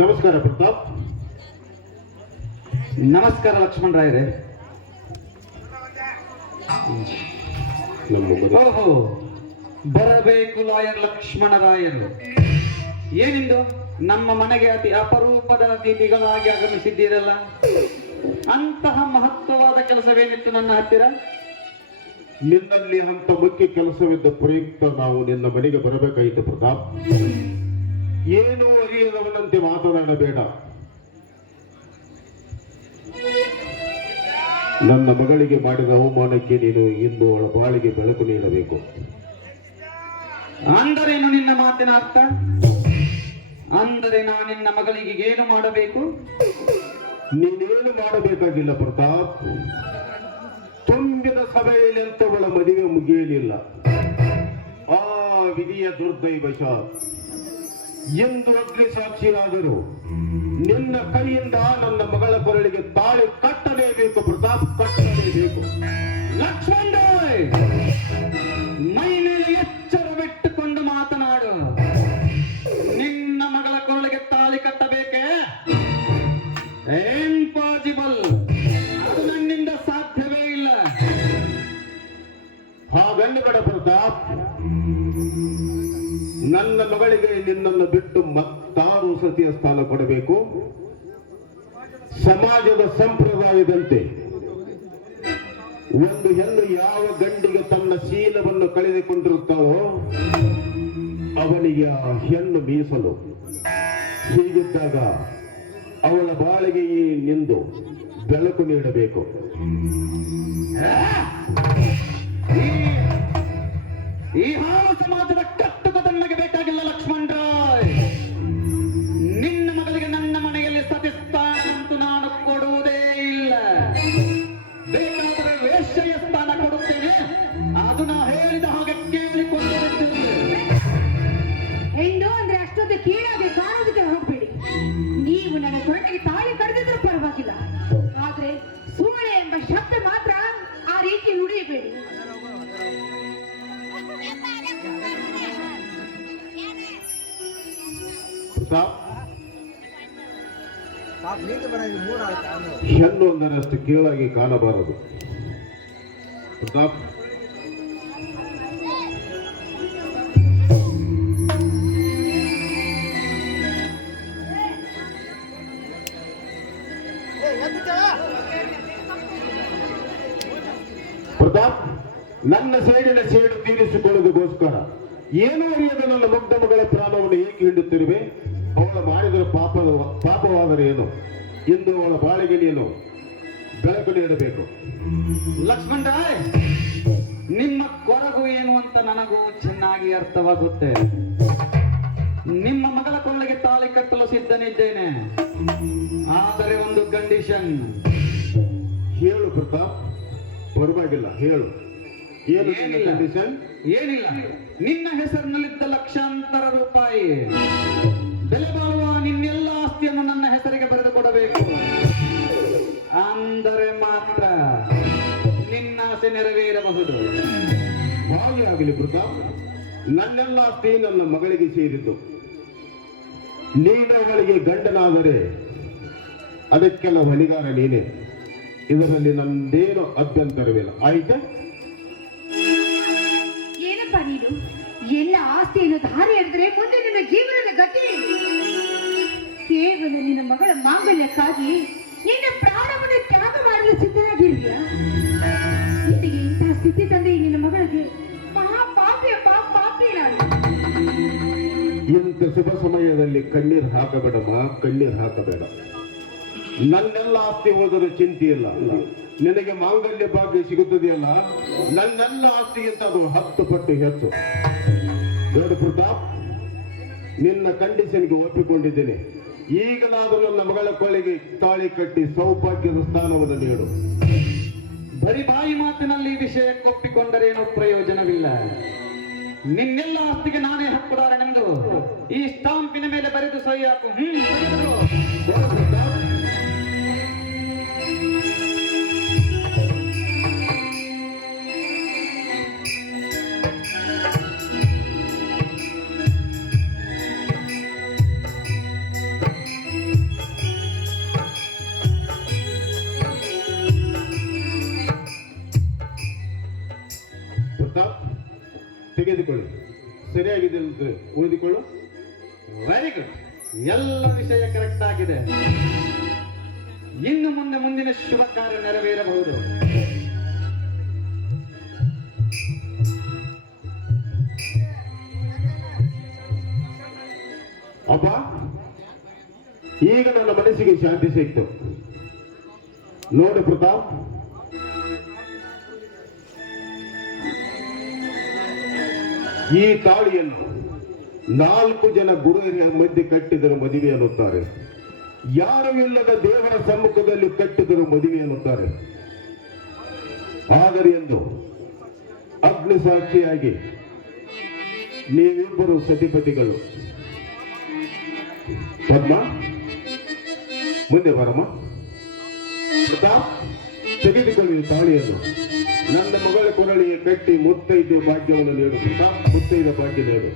ನಮಸ್ಕಾರ ಪ್ರತಾಪ್. ನಮಸ್ಕಾರ ಲಕ್ಷ್ಮಣ ರಾಯರೇ. ಓಹೋ, ಬರಬೇಕು ಲಾಯರ್ ಲಕ್ಷ್ಮಣರಾಯರು. ಏನಿಂದು ನಮ್ಮ ಮನೆಗೆ ಅತಿ ಅಪರೂಪದ ಅತಿಥಿಗಳಾಗಿ ಆಗಮಿಸಿದ್ದೀರಲ್ಲ, ಅಂತಹ ಮಹತ್ವವಾದ ಕೆಲಸವೇನಿತ್ತು ನನ್ನ ಹತ್ತಿರ? ನಿನ್ನಲ್ಲಿ ಅಂತ ಮುಖ್ಯ ಕೆಲಸವಿದ್ದ ಪ್ರಯುಕ್ತ ನಾವು ನಿನ್ನ ಮನೆಗೆ ಬರಬೇಕಾಯಿತು ಪ್ರತಾಪ್. ಏನೂ ಅರಿಯದವನಂತೆ ಮಾತನಾಡಬೇಡ. ನನ್ನ ಮಗಳಿಗೆ ಮಾಡಿದ ಅವಮಾನಕ್ಕೆ ನೀನು ಇಂದು ಅವಳ ಬಾಳಿಗೆ ಬೆಳಕು ನೀಡಬೇಕು. ಅಂದರೇನು ನಿನ್ನ ಮಾತಿನ ಅರ್ಥ? ಅಂದರೆ ನಾನು ನಿನ್ನ ಮಗಳಿಗೆ ಏನು ಮಾಡಬೇಕು? ನೀನೇನು ಮಾಡಬೇಕಾಗಿಲ್ಲ ಪ್ರತಾಪ್. ತುಂಬಿದ ಸಭೆಯಲ್ಲಿ ಅಂತವಳ ಮದುವೆ ಮುಗಿಯಲಿಲ್ಲ. ಆ ವಿಧಿಯ ದುರ್ದೈವಶಾತ್ ಎಂದು ಅಗ್ನಿ ಸಾಕ್ಷಿಯಾದರು ನಿನ್ನ ಕೈಯಿಂದ ನನ್ನ ಮಗಳ ಕೊರಳಿಗೆ ತಾಳಿ ಕಟ್ಟಲೇಬೇಕು ಪ್ರತಾಪ್, ಕಟ್ಟಲೇಬೇಕು. ಲಕ್ಷ್ಮಣ, ಮೈ ಮೇಲೆ ಎಚ್ಚರವಿಟ್ಟುಕೊಂಡು ಮಾತನಾಡು. ನಿನ್ನ ಮಗಳ ಕೊರಳಿಗೆ ತಾಳಿ ಕಟ್ಟಬೇಕೆ? ಇಂಪಾಸಿಬಲ್, ಅದು ನನ್ನಿಂದ ಸಾಧ್ಯವೇ ಇಲ್ಲ. ಹಾಗನ್ನಬೇಡ ಪ್ರತಾಪ್. ನನ್ನ ಮಗಳಿಗೆ ನಿನ್ನನ್ನು ಬಿಟ್ಟು ಮತ್ತಾರು ಸತಿಯ ಸ್ಥಾನ ಕೊಡಬೇಕು. ಸಮಾಜದ ಸಂಪ್ರದಾಯದಂತೆ ಒಂದು ಹೆಣ್ಣು ಯಾವ ಗಂಡಿಗೆ ತನ್ನ ಶೀಲವನ್ನು ಕಳೆದುಕೊಂಡಿರುತ್ತಾವೋ ಅವನಿಗೆ ಆ ಹೆಣ್ಣು ಮೀಸಲು. ಹೀಗಿದ್ದಾಗ ಅವಳ ಬಾಳಿಗೆ ನಿಂದು ಬೆಳಕು ನೀಡಬೇಕು. ಈ ಹಾಳು ಸಮಾಜದ ಕಟ್ಟುಕತೆ ನನಗೆ ಬೇಕಾಗಿಲ್ಲ ಲಕ್ಷ್ಮಣ ರಾಯ್. ನಿನ್ನ ಮಗಳಿಗೆ ನನ್ನ ಮನೆಯಲ್ಲಿ ಸತಿಸ್ಥಾನ ಅಂತೂ ನಾನು ಕೊಡುವುದೇ ಇಲ್ಲ. ಬೇಕಾದರೆ ವೇಶ್ಯೆಯ ಸ್ಥಾನ ಕೊಡುತ್ತೇನೆ, ಅದು ನಾ ಹೇಳಿದ ಹಾಗೆ ಕೇಳಿಕೊಂಡಿರುತ್ತೇನೆ. ಹೆಣ್ಣು ಅಂದ್ರೆ ಅಷ್ಟೊಂದು ಕೀಳಾಗಿ ಕಾಣೋದಕ್ಕೆ ಹೋಗ್ಬೇಡಿ. ನೀವು ನನ್ನ ಕೊರಳಿಗೆ ತಾಳಿ ಕಡಿದಿದ್ರೂ ಪರವಾಗಿಲ್ಲ, ಆದ್ರೆ ಸೂಳೆ ಎಂಬ ಶಬ್ದ ಮಾತ್ರ ಆ ರೀತಿ ನುಡಿಯಬೇಡಿ. ಹೆಣ್ಣು ಒಂದರಷ್ಟು ಕೀಳಾಗಿ ಕಾಣಬಾರದು ಪ್ರತಾಪ್. ಪ್ರತಾಪ್, ನನ್ನ ಸೇಡಿನ ಸೇಡು ತೀರಿಸಿಕೊಳ್ಳೋದಕ್ಕೋಸ್ಕರ ಏನೂ ಅರಿಯದ ನನ್ನ ಮುಗ್ಧ ಮಗಳ ಪ್ರಾಣವನ್ನು ಏಕೆ ಹಿಂಡುತ್ತಿರುವೆ? ಅವಳ ಮಾಡಿದರೆ ಪಾಪವಾದರೆ ಏನು? ಇಂದು ಅವಳ ಬಾಳಿಗೆ ನೀನು ಬೆಳಕು ನೀಡಬೇಕು. ಲಕ್ಷ್ಮಣ ರಾಯ್, ನಿಮ್ಮ ಕೊರಗು ಏನು ಅಂತ ನನಗೂ ಚೆನ್ನಾಗಿ ಅರ್ಥವಾಗುತ್ತೆ. ನಿಮ್ಮ ಮಗಳ ಕೊಳ್ಳೆಗೆ ತಾಳಿ ಕಟ್ಟಲು ಸಿದ್ಧನಿದ್ದೇನೆ, ಆದರೆ ಒಂದು ಕಂಡೀಷನ್. ಹೇಳು ಪ್ರತಾಪ್, ಪರವಾಗಿಲ್ಲ, ಹೇಳು. ಏನಿಲ್ಲ, ಕಂಡೀಷನ್? ಏನಿಲ್ಲ. ನಿನ್ನ ಹೆಸರಿನಲ್ಲಿದ್ದ ಲಕ್ಷಾಂತರ ರೂಪಾಯಿ ಬೆಲೆ ಬಾಳುವ ನಿನ್ನೆಲ್ಲ ಆಸ್ತಿಯನ್ನು ನನ್ನ ಹೆಸರಿಗೆ ಬರೆದು ಕೊಡಬೇಕು. ಅಂದರೆ ಮಾತ್ರ ನಿನ್ನ ಆಸೆ ನೆರವೇರಬಹುದು. ಹಾಗೆ ಆಗಲಿ ಪ್ರತಾಪ್. ನನ್ನೆಲ್ಲ ಆಸ್ತಿ ನನ್ನ ಮಗಳಿಗೆ ಸೇರಿದ್ದು. ನೀನು ಅವಳಿಗೆ ಗಂಡನಾದರೆ ಅದಕ್ಕೆಲ್ಲ ಹೊಣೆಗಾರ ನೀನೇ. ಇದರಲ್ಲಿ ನಂದೇನು ಅಭ್ಯಂತರವಿಲ್ಲ, ಆಯ್ತಾ? ಏನಪ್ಪ ನೀನು ಎಲ್ಲ ಆಸ್ತಿಯನ್ನು ಧಾರೆ ಎರೆದರೆ ಮುಂದೆ ನಿನ್ನ ಜೀವನದ ಗತಿ ಏನು? ಕೇವಲ ನಿನ್ನ ಮಗಳ ಮಾಂಗಲ್ಯಕ್ಕಾಗಿ ನಿನ್ನ ಪ್ರಾಣವನ್ನು ತ್ಯಾಗ ಮಾಡಲು ಸಿದ್ಧರಾಗಿರ್ತೀಯ? ನಿನಗೆ ಇಂತಹ ಸ್ಥಿತಿ ತಂದೆ ನಿನ್ನ ಮಗಳಿಗೆ ಮಹಾಪಾಪಿಯಪ್ಪ, ಪಾಪಿ ನಾನು. ಇಂಥ ಶುಭ ಸಮಯದಲ್ಲಿ ಕಣ್ಣೀರು ಹಾಕಬೇಡಮ್ಮ, ಕಣ್ಣೀರು ಹಾಕಬೇಡ. ನನ್ನೆಲ್ಲ ಆಸ್ತಿ ಹೋದರೂ ಚಿಂತೆ ಇಲ್ಲ. ನಿನಗೆ ಮಾಂಗಲ್ಯ ಭಾಗ್ಯ ಸಿಗುತ್ತದೆಯಲ್ಲ, ನನ್ನೆಲ್ಲ ಆಸ್ತಿಗಿಂತ ಅದು 10 ಪಟ್ಟು ಹೆಚ್ಚು. ನೋಡು ಪ್ರತಾಪ್, ನಿನ್ನ ಕಂಡೀಷನ್ಗೆ ಒಪ್ಪಿಕೊಂಡಿದ್ದೇನೆ. ಈಗಲಾದರೂ ನನ್ನ ಮಗಳ ಕೊಳ್ಳಿಗೆ ತಾಳಿ ಕಟ್ಟಿ ಸೌಭಾಗ್ಯದ ಸ್ಥಾನವನ್ನು ನೀಡು. ಬರೀ ಬಾಯಿ ಮಾತಿನಲ್ಲಿ ಈ ವಿಷಯಕ್ಕೆ ಒಪ್ಪಿಕೊಂಡರೇನೂ ಪ್ರಯೋಜನವಿಲ್ಲ. ನಿನ್ನೆಲ್ಲ ಆಸ್ತಿಗೆ ನಾನೇ ಹಕ್ಕುದಾರನೆಂದು ಈ ಸ್ಟಾಂಪಿನ ಮೇಲೆ ಬರೆದು ಸಹಿ ಹಾಕು. ತೆಗೆದುಕೊಳ್ಳಿ. ಸರಿಯಾಗಿದೆ ಅಂದ್ರೆ ಓದಿಕೊಳ್ಳು. Very good. ಎಲ್ಲ ವಿಷಯ ಕರೆಕ್ಟ್ ಆಗಿದೆ. ಇನ್ನು ಮುಂದೆ ಮುಂದಿನ ಶುಭ ಕಾರ್ಯ ನೆರವೇರಬಹುದು. ಅಪ್ಪ, ಈಗ ನನ್ನ ಮನಸ್ಸಿಗೆ ಶಾಂತಿ ಸಿಕ್ತು. ನೋಡು ಪ್ರತಾಪ್, ಈ ತಾಳಿಯನ್ನು 4 ಜನ ಗುರುಹಿರಿಯ ಮಧ್ಯೆ ಕಟ್ಟಿದರು ಮದುವೆ ಅನ್ನುತ್ತಾರೆ. ಯಾರು ಇಲ್ಲದ ದೇವರ ಸಮ್ಮುಖದಲ್ಲಿ ಕಟ್ಟಿದರು ಮದುವೆ ಅನ್ನುತ್ತಾರೆ. ಆದರೆ ಎಂದು ಅಗ್ನಿ ಸಾಕ್ಷಿಯಾಗಿ ನೀವಿಬ್ಬರು ಸತಿಪತಿಗಳು. ಪದ್ಮ, ಮುಂದೆ ಬರಮ್ಮ. ಪ್ರತಾಪ್, ತೆಗೆದುಕೊಳ್ಳಿ ತಾಳಿಯನ್ನು. ನನ್ನ ಮಗಳ ಕೊರಳಿಗೆ ಕಟ್ಟಿ ಮುತ್ತೈದೆ ಭಾಗ್ಯವನ್ನು ನೀಡು. ಪ್ರತಾಪ್, ಮುತ್ತೈದ ಭಾಗ್ಯ ನೀಡು.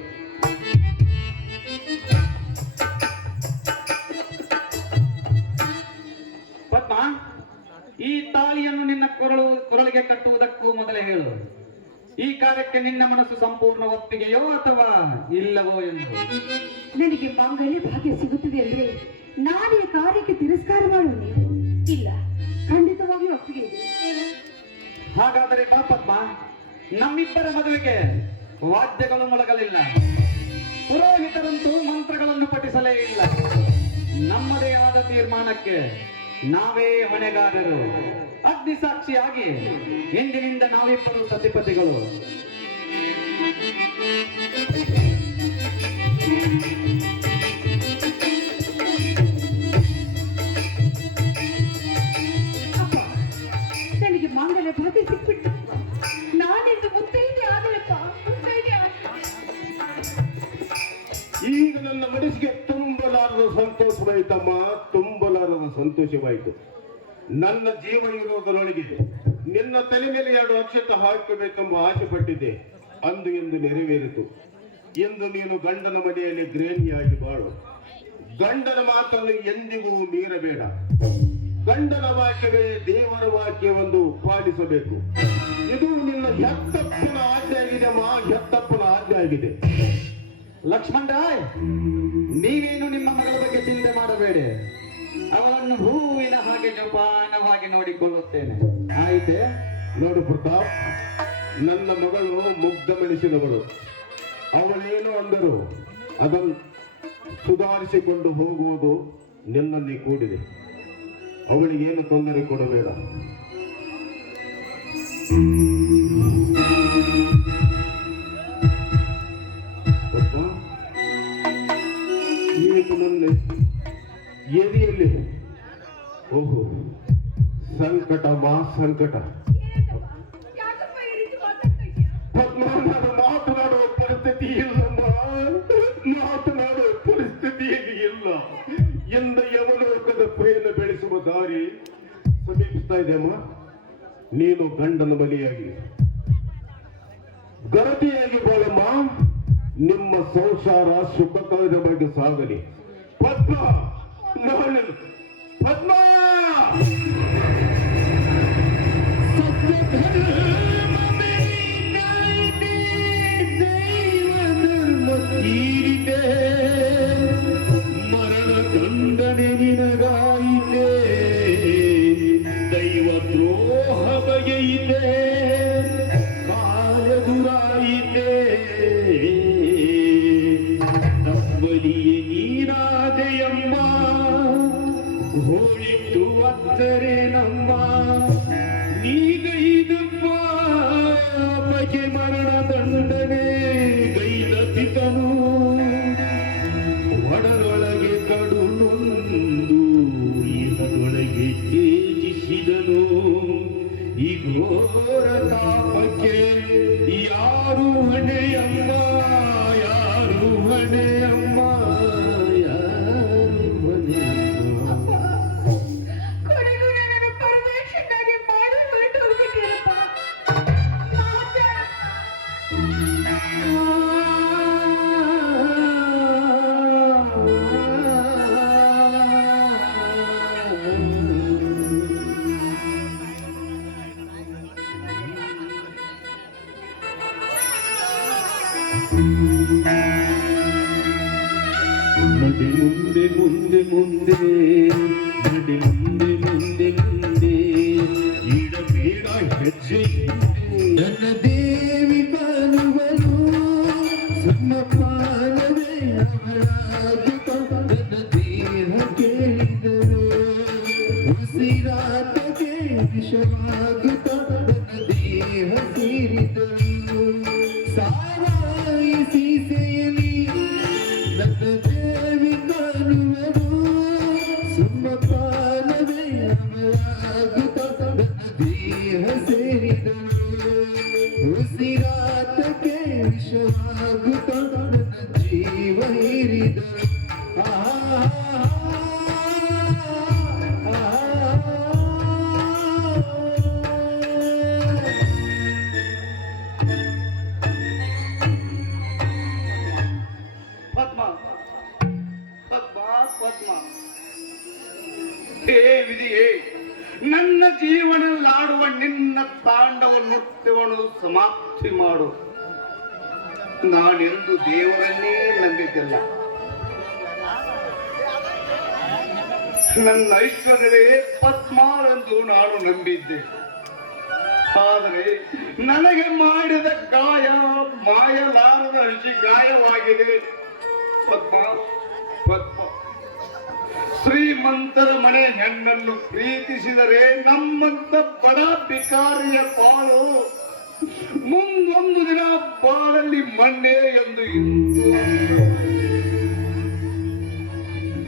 ಪದ್ಮ, ಈ ತಾಳಿಯನ್ನು ನಿನ್ನ ಕೊರಳಿಗೆ ಕಟ್ಟುವುದಕ್ಕೂ ಮೊದಲೇ ಹೇಳು. ಈ ಕಾರ್ಯಕ್ಕೆ ನಿನ್ನ ಮನಸ್ಸು ಸಂಪೂರ್ಣ ಒಪ್ಪಿಗೆಯೋ ಅಥವಾ ಇಲ್ಲವೋ ಎಂದು. ನನಗೆ ಮಾಂಗಲ್ಯ ಭಾಗ್ಯ ಸಿಗುತ್ತದೆ ಅಂದ್ರೆ ನಾನು ಈ ಕಾರ್ಯಕ್ಕೆ ತಿರಸ್ಕಾರ ಮಾಡುವೆ. ಇಲ್ಲ, ಖಂಡಿತವಾಗಿಯೂ ಒಪ್ಪಿಗೆ ಇದೆ. ಹಾಗಾದರೆ ಬಾ ಪದ್ಮ, ನಮ್ಮಿಬ್ಬರ ಮದುವೆಗೆ ವಾದ್ಯಗಳು ಮೊಳಗಲಿಲ್ಲ, ಪುರೋಹಿತರಂತೂ ಮಂತ್ರಗಳನ್ನು ಪಠಿಸಲೇ ಇಲ್ಲ. ನಮ್ಮದೇ ಆದ ತೀರ್ಮಾನಕ್ಕೆ ನಾವೇ ಹೊಣೆಗಾರರು. ಅಗ್ನಿ ಸಾಕ್ಷಿಯಾಗಿ ಇಂದಿನಿಂದ ನಾವಿಬ್ಬರು ಸತಿಪತಿಗಳು. ಅಪ್ಪ, ನನಗೆ ಮಾಂಗಲ್ಯ ಭಾಗ್ಯ ಸಿಕ್ಬಿಟ್ಟು ನಾನಿಂದು ಮುತ್ತೈದೆ ಆದೆಯಪ್ಪ, ಮುತ್ತೈದೆ ಆದೆ. ಈಗ ನನ್ನ ಮನಸ್ಸಿಗೆ ತುಂಬಲಾರದ ಸಂತೋಷವಾಯಿತಮ್ಮ, ತುಂಬಲಾರದ ಸಂತೋಷವಾಯಿತು. ನನ್ನ ಜೀವ ಇರೋದರೊಳಗೆ ನಿನ್ನ ತಲೆ ಮೇಲೆ 2 ಅಕ್ಷತೆ ಹಾಕಬೇಕೆಂಬ ಆಸೆ ಪಟ್ಟಿದ್ದೆ. ಅಂದು ಎಂದು ನೆರವೇರಿತು. ಎಂದು ನೀನು ಗಂಡನ ಮನೆಯಲ್ಲಿ ಗೃಹಿಣಿಯಾಗಿ ಬಾಳು. ಗಂಡನ ಮಾತನ್ನು ಎಂದಿಗೂ ಮೀರಬೇಡ. ಗಂಡನ ವಾಕ್ಯವೇ ದೇವರ ವಾಕ್ಯವೆಂದು ಪಾಲಿಸಬೇಕು. ಇದು ನಿನ್ನ ಹೆತ್ತಪ್ಪನ ಆಜ್ಞೆ ಆಗಿದೆ ಅಮ್ಮ, ಹೆತ್ತಪ್ಪನ ಆಜ್ಞೆ ಆಗಿದೆ. ಲಕ್ಷ್ಮಣ್ ರಾಯ್, ನೀವೇನು ನಿಮ್ಮ ಮಗಳ ಬಗ್ಗೆ ಚಿಂತೆ ಮಾಡಬೇಡಿ. ಅವಳನ್ನು ಹೂವಿನ ಹಾಗೆ ಜೋಪಾನವಾಗಿ ನೋಡಿಕೊಳ್ಳುತ್ತೇನೆ, ಆಯ್ತೆ? ನೋಡು ಪ್ರತಾಪ್, ನನ್ನ ಮಗಳು ಮುಗ್ಧ ಮನಸ್ಸಿನವಳು. ಅವಳೇನು ಅಂದರು ಅದನ್ನು ಸುಧಾರಿಸಿಕೊಂಡು ಹೋಗುವುದು ನಿನ್ನಲ್ಲಿ ಕೂಡಿದೆ. ಅವಳಿಗೇನು ತೊಂದರೆ ಕೊಡಬೇಡ. ಈಗ ನನ್ನ ಎದೆಯಲ್ಲಿ ಓಹೋ ಸಂಕಟ ಸಂಕಟ. ಯಾಕಪ್ಪ ಈ ರೀತಿ ಮಾತಾಡ್ತಾ ಇದೀಯ? ಪದ್ಮ, ನಾನು ಮಾತನಾಡುವ ಪರಿಸ್ಥಿತಿ ಇಲ್ಲಮ್ಮ, ಮಾತನಾಡುವ ಪರಿಸ್ಥಿತಿಯಲ್ಲಿ ಇಲ್ಲ. ಎಂದ ಯವಲೋಕದ ಪ್ರೇಮ ಬೆಳೆಸುವ ದಾರಿ ಸಮೀಪಿಸ್ತಾ ಇದೆಯಮ್ಮ. ನೀನು ಗಂಡನ ಬಲಿಯಾಗಿ ಗರತಿಯಾಗಿ ಬಾಳಮ್ಮ. ನಿಮ್ಮ ಸಂಸಾರ ಸುಖಕರವಾಗಿ ಸಾಗಲಿ. ಪದ್ಮ, ನಾನು ಪದ್ಮ. ಮರಣ ದಂಡನೆ ನಿನಗಾಯಿತೆ, ದೈವ ದ್ರೋಹ ಬಗೆಯಿತೆ, ಕಾಯದುರಾಯಿತೆ. ತಪ್ಪಲಿಯೇ ನೀನಾದೆಯಮ್ಮ, ಹೋಳಿಟ್ಟು ಅತ್ತರೆ ನಮ್ಮ ನೀಗೈದಪ್ಪ ಬಗೆ ಮರಣ ದಂಡನೆ ಗೈದ ಪಿತನು. ಒಡಲೊಳಗೆ ಕಡು ನೊಂದು ಇಹದೊಳಗೆ ತೇಜಿಸಿದನು. ಈ ಘೋರ ತಾಪಕ್ಕೆ ಯಾರು ಹೊಣೆಯಮ್ಮ, ಯಾರು ಹೊಣೆಯಮ್ಮ, ಯಾರು ಹೊಣೆಯಮ್ಮ. ಕೊನೆಗೂ ನನ್ನನ್ನು ಪರಮೇಶ್ವರನಾಗಿ ಮಾಡಿ ಹೊರಟು ಹೋಗ್ಬಿಟ್ಟಿಯಲ್ಲಪ್ಪ. ಮುಂದೆ ಮುಂದೆ ಮುಂದೆ ನಡೆ ಮುಂದೆ ಮುಂದೆ ಮುಂದೆ ಇಡಬೇಡ ಹೆಜ್ಜೆ ನನ್ನ ದೇವಿ ಕಾಣುವನು ಸಮಪಾನವೇ ಅವಳಾಗುತ್ತ ನನ್ನ ದೇಹ ಕೇಳಿದರು ಉಸಿರಾಟಕ್ಕೆ ವಿಷವಾಗುತ್ತ ನನ್ನ ದೇಹ ಸೇರಿದರು ಸಾರಾಯಿ ಸೀಸೆಯಲ್ಲಿ ನನ್ನ ದೇವಿ ಕಾಣುವರು ಸುಮ್ಮಪಾನವೇ ಅವಳಾಗುತ್ತ ನನ್ನ ದೇಹ ಸೇರಿದರು ಉಸಿರಾಟಕ್ಕೆ ವಿಷವಾಗುತ್ತ ನನ್ನ ಜೀವ ಹೀರಿದರು ಪದ್ಮ ಪದ್ಮ ಪದ್ಮ ಹೇ ವಿಧಿಯೇ ನನ್ನ ಜೀವನಲ್ಲಾಡುವ ನಿನ್ನ ತಾಂಡವ ನೃತ್ಯವನ್ನು ಸಮಾಪ್ತಿ ಮಾಡು. ನಾನೆಂದು ದೇವರನ್ನೇ ನಂಬಿದ್ದಿಲ್ಲ. ನನ್ನ ಐಶ್ವರ್ಯವೇ ಪದ್ಮಾರೆಂದು ನಾನು ನಂಬಿದ್ದೆ. ಆದರೆ ನನಗೆ ಮಾಡಿದ ಗಾಯ ಮಾಯಲಾರದ ಹಸಿ ಗಾಯವಾಗಿದೆ. ಪದ್ಮ ಪದ್ಮ ಶ್ರೀಮಂತರ ಮನೆ ಹೆಣ್ಣನ್ನು ಪ್ರೀತಿಸಿದರೆ ನಮ್ಮಂತ ಬಡ ಭಿಕಾರಿಯ ಪಾಲು ಮುಂದೊಂದು ದಿನ ಬಾಳಲ್ಲಿ ಮಣ್ಣೆ ಎಂದು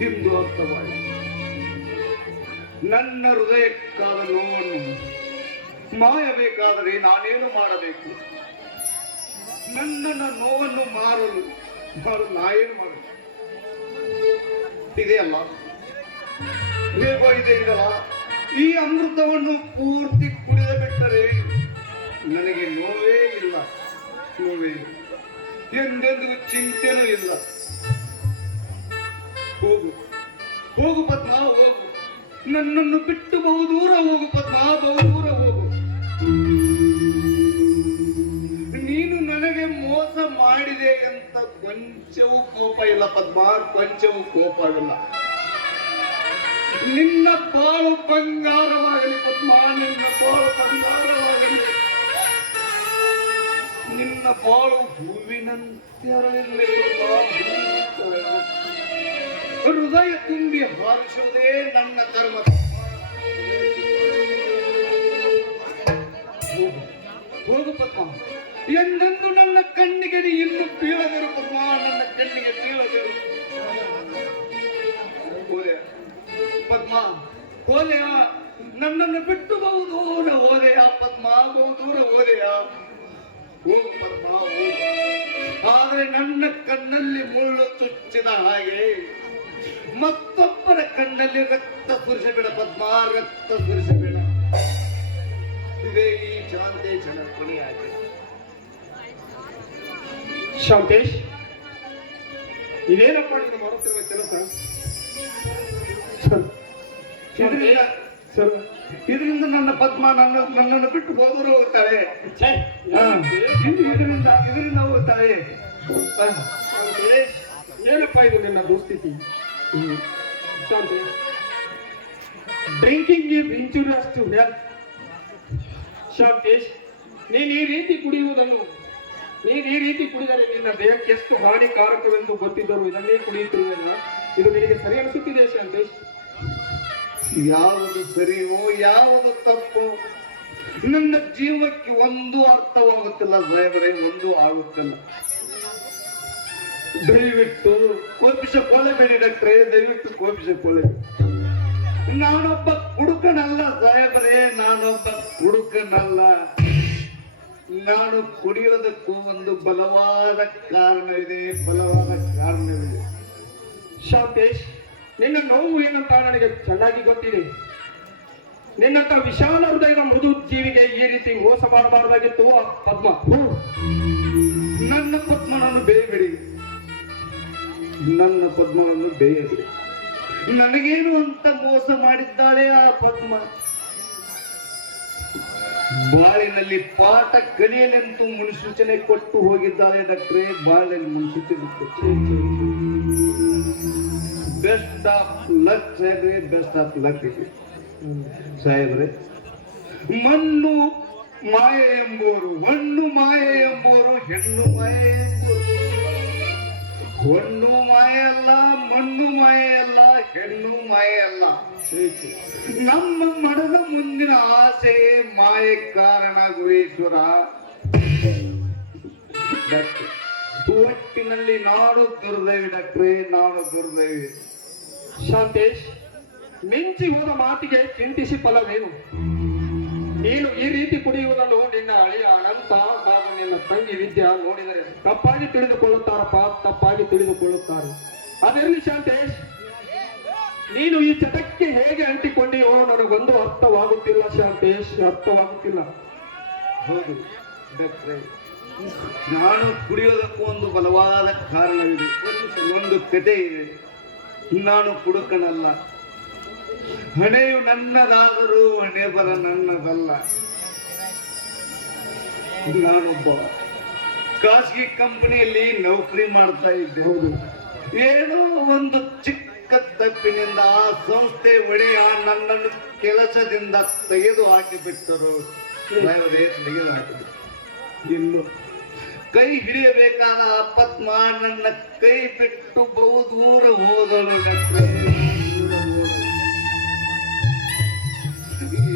ಇಂದು ಅರ್ಥವಾಯಿತು. ನನ್ನ ಹೃದಯಕ್ಕಾದ ನೋವನ್ನು ಮಾಯಬೇಕಾದರೆ ನಾನೇನು ಮಾಡಬೇಕು? ನನ್ನ ನೋವನ್ನು ಮಾರಲು ನಾನೇನು ಮಾಡಬೇಕು? ಇದೆಯಲ್ಲ, ಹೇಗೋ ಇದೆ ಇದಲ್ಲ, ಈ ಅಮೃತವನ್ನು ಪೂರ್ತಿ ಕುಡಿದ ಬಿಟ್ಟರೆ ನನಗೆ ನೋವೇ ಇಲ್ಲ, ನೋವೇ ಇಲ್ಲ, ಎಂದೆಂದಿಗೂ ಚಿಂತೆನೂ ಇಲ್ಲ. ಹೋಗು ಹೋಗು ಪದ್ಮ, ಹೋಗು. ನನ್ನನ್ನು ಬಿಟ್ಟು ಬಹುದೂರ ಹೋಗು ಪದ್ಮ, ಬಹುದೂರ ಹೋಗು. ನೀನು ನನಗೆ ಮೋಸ ಮಾಡಿದೆ ಅಂತ ಕೊಂಚವೂ ಕೋಪ ಇಲ್ಲ ಪದ್ಮ, ಕೊಂಚವೂ ಕೋಪವಿಲ್ಲ. ನಿನ್ನ ಬಾಳು ಬಂಗಾರವಾಗಲಿ ಪದ್ಮ, ನಿನ್ನ ಬಾಳು ಬಂಗಾರವಾಗಲಿ. ನಿನ್ನ ಬಾಳು ಹೂವಿನಂತೆ ಅರಳಿರಲಿ ಪದ್ಮ. ಹೃದಯ ತುಂಬಿ ಹಾರಿಸುವುದೇ ನನ್ನ ಕರ್ಮ. ಹೋಗು ಪದ್ಮ, ಎಂದೆಂದು ನನ್ನ ಕಣ್ಣಿಗೆ ನೀ ಇನ್ನು ಬೀಳದಿರು ಪದ್ಮ, ನನ್ನ ಕಣ್ಣಿಗೆ ಬೀಳದಿರು. ಪದ್ಮ ಹೋದೆಯ, ನನ್ನನ್ನು ಬಿಟ್ಟು ಬಹುದೂರ ಹೋದೆಯ ಪದ್ಮ, ಬಹುದೂರ ಹೋದೆಯ. ಹೋಗು ಪದ್ಮ, ಹೋಗು. ಆದರೆ ನನ್ನ ಕಣ್ಣಲ್ಲಿ ಮುಳ್ಳು ಚುಚ್ಚಿದ ಹಾಗೆ ಮತ್ತೊಬ್ಬರ ಕಣ್ಣಲ್ಲಿ ರಕ್ತ ಸುರಿಸಬೇಡ ಪದ್ಮ, ರಕ್ತ ಸುರಿಸಬೇಡ. ಇದೇ ಈ ಶಾಂತೇಶನ ಕೊನೆಯಾಗಿದೆ. ಶಾಂತೇಶ್, ಇದೇನಪ್ಪ ನೀನು ಮಾಡುತ್ತಿರುವ ಕೆಲಸ? ಇದರಿಂದ ನನ್ನ ಪದ್ಮ ನನ್ನನ್ನು ಬಿಟ್ಟು ಹೋದರೂ ಹೋಗ್ತಾಳೆ. ಇದರಿಂದ ಹೋಗ್ತಾಳೆ. ಏನಪ್ಪ ಇದು ನಿನ್ನ ದುಸ್ಥಿತಿ? Shantesh, drinking is injurious to health. Shantesh, ನೀನು ಈ ರೀತಿ ಕುಡಿದರೆ ನಿನ್ನ ದೇಹಕ್ಕೆ ಎಷ್ಟು ಹಾನಿಕಾರಕವೆಂದು ಗೊತ್ತಿದ್ದರೂ ಇದನ್ನೇ ಕುಡಿಯುತ್ತಿರುವೆಲ್ಲ. ಇದು ನಿನಗೆ ಸರಿ ಅನಿಸುತ್ತಿದೆ ಶಾಂತೇಶ್? ಯಾವುದು ಸರಿಯೋ ಯಾವುದು ತಪ್ಪು ನನ್ನ ಜೀವಕ್ಕೆ ಒಂದು ಅರ್ಥವಾಗುತ್ತಿಲ್ಲ ಸಾಹೇಬರೇ, ಒಂದು ಆಗುತ್ತಿಲ್ಲ. ದಯವಿಟ್ಟು ಕೋಪಿಸಿಕೊಳ್ಳಬೇಡಿ ಡಾಕ್ಟ್ರೇ, ದಯವಿಟ್ಟು ಕೋಪಿಸಿಕೊಳ್ಳಬೇಡಿ. ನಾನೊಬ್ಬ ಕುಡುಕನಲ್ಲ ಸಾಹೇಬರೇ, ನಾನೊಬ್ಬ ಕುಡುಕನಲ್ಲ. ನಾನು ಕುಡಿಯೋದಕ್ಕೂ ಒಂದು ಬಲವಾದ ಕಾರಣವಿದೆ, ಬಲವಾದ ಕಾರಣವಿದೆ. ಶಾಂತೇಶ್, ನಿನ್ನ ನೋವು ಏನಂತ ನನಗೆ ಚೆನ್ನಾಗಿ ಗೊತ್ತಿದೆ. ನಿನ್ನಂತ ವಿಶಾಲ ಹೃದಯದ ಮೃದು ಜೀವಿಗೆ ಈ ರೀತಿ ಮೋಸ ಮಾಡಬಾರದಾಗಿತ್ತು ಆ ಪದ್ಮ. ನನ್ನ ಪದ್ಮನನ್ನು ಬೇಯಬೇಡಿ, ನನ್ನ ಪದ್ಮವನ್ನು ಬೇಯಬೇಡಿ. ನನಗೇನು ಅಂತ ಮೋಸ ಮಾಡಿದ್ದಾಳೆ ಆ ಪದ್ಮ. ಬಾಳಿನಲ್ಲಿ ಪಾಠ ಕಲಿಯಲೆಂತೂ ಮುನ್ಸೂಚನೆ ಕೊಟ್ಟು ಹೋಗಿದ್ದಾಳೆ ಡಾಕ್ಟ್ರೇ, ಬಾಳಿನಲ್ಲಿ ಮುನ್ಸೂಚನೆ ಕೊಟ್ಟು. ಬೆಸ್ಟ್ ಆಫ್ ಲಕ್ ಸಾಹೇಬ್ರಿ, ಬೆಸ್ಟ್ ಆಫ್ ಲಕ್ ಸಾಹೇಬ್ರಿ. ಮಣ್ಣು ಮಾಯ ಎಂಬುವರು, ಮಣ್ಣು ಮಾಯ ಎಂಬುವರು, ಹೆಣ್ಣು ಮಾಯ ಎಂಬುವರು. ಹೊಣ್ಣು ಮಾಯ ಅಲ್ಲ, ಮಣ್ಣು ಮಾಯ ಅಲ್ಲ, ಹೆಣ್ಣು ಮಾಯ ಅಲ್ಲ. ನಮ್ಮ ಮನದ ಮುಂದಿನ ಆಸೆ ಮಾಯ ಕಾರಣ ಗುರೇಶ್ವರ. ಒಟ್ಟಿನಲ್ಲಿ ನಾಡು ದುರ್ದೈವಿ ಡಾಕ್ಟ್ರೇ, ನಾಡು ದೈವಿ. ಶಾಂತೇಶ್, ಮಿಂಚಿ ಹೋದ ಮಾತಿಗೆ ಚಿಂತಿಸಿ ಫಲವೇನು? ನೀನು ಈ ರೀತಿ ಕುಡಿಯುವುದನ್ನು ನಿನ್ನ ಅಳಿಯ ಅನಂತ ಹಾಗೂ ನಿನ್ನ ತಂಗಿ ವಿದ್ಯಾ ನೋಡಿದರೆ ತಪ್ಪಾಗಿ ತಿಳಿದುಕೊಳ್ಳುತ್ತಾರಪ್ಪ, ತಪ್ಪಾಗಿ ತಿಳಿದುಕೊಳ್ಳುತ್ತಾರೆ. ಅದಿರಲಿ ಶಾಂತೇಶ್, ನೀನು ಈ ಚಟಕ್ಕೆ ಹೇಗೆ ಅಂಟಿಕೊಂಡಿಯೋ ನನಗೊಂದು ಅರ್ಥವಾಗುತ್ತಿಲ್ಲ ಶಾಂತೇಶ್, ಅರ್ಥವಾಗುತ್ತಿಲ್ಲ. ಹೌದು ಡಾಕ್ಟ್ರೇ, ನಾನು ಕುಡಿಯೋದಕ್ಕೂ ಒಂದು ಬಲವಾದ ಕಾರಣವಿದೆ, ಒಂದು ಕತೆ ಇದೆ. ನಾನು ಕುಡುಕನಲ್ಲ, ಹಣೆಯು ನನ್ನದಾದರೂ ಹಣೆ ಬರ ನನ್ನದಲ್ಲ. ನಾನೊಬ್ಬ ಖಾಸಗಿ ಕಂಪನಿಯಲ್ಲಿ ನೌಕರಿ ಮಾಡ್ತಾ ಇದ್ದೆ. ಏನೋ ಒಂದು ಚಿಕ್ಕ ತಪ್ಪಿನಿಂದ ಆ ಸಂಸ್ಥೆ ಒಡೆಯ ನನ್ನನ್ನು ಕೆಲಸದಿಂದ ತೆಗೆದು ಹಾಕಿಬಿಟ್ಟರು. ತೆಗೆದು ಹಾಕಿಬಿಟ್ಟರು. ಇನ್ನು ಕೈ ಹಿಡಿಯಬೇಕಾದ ಪದ್ಮ ನನ್ನ ಕೈ ಬಿಟ್ಟು ಬಹು ದೂರ ಹೋದಳು.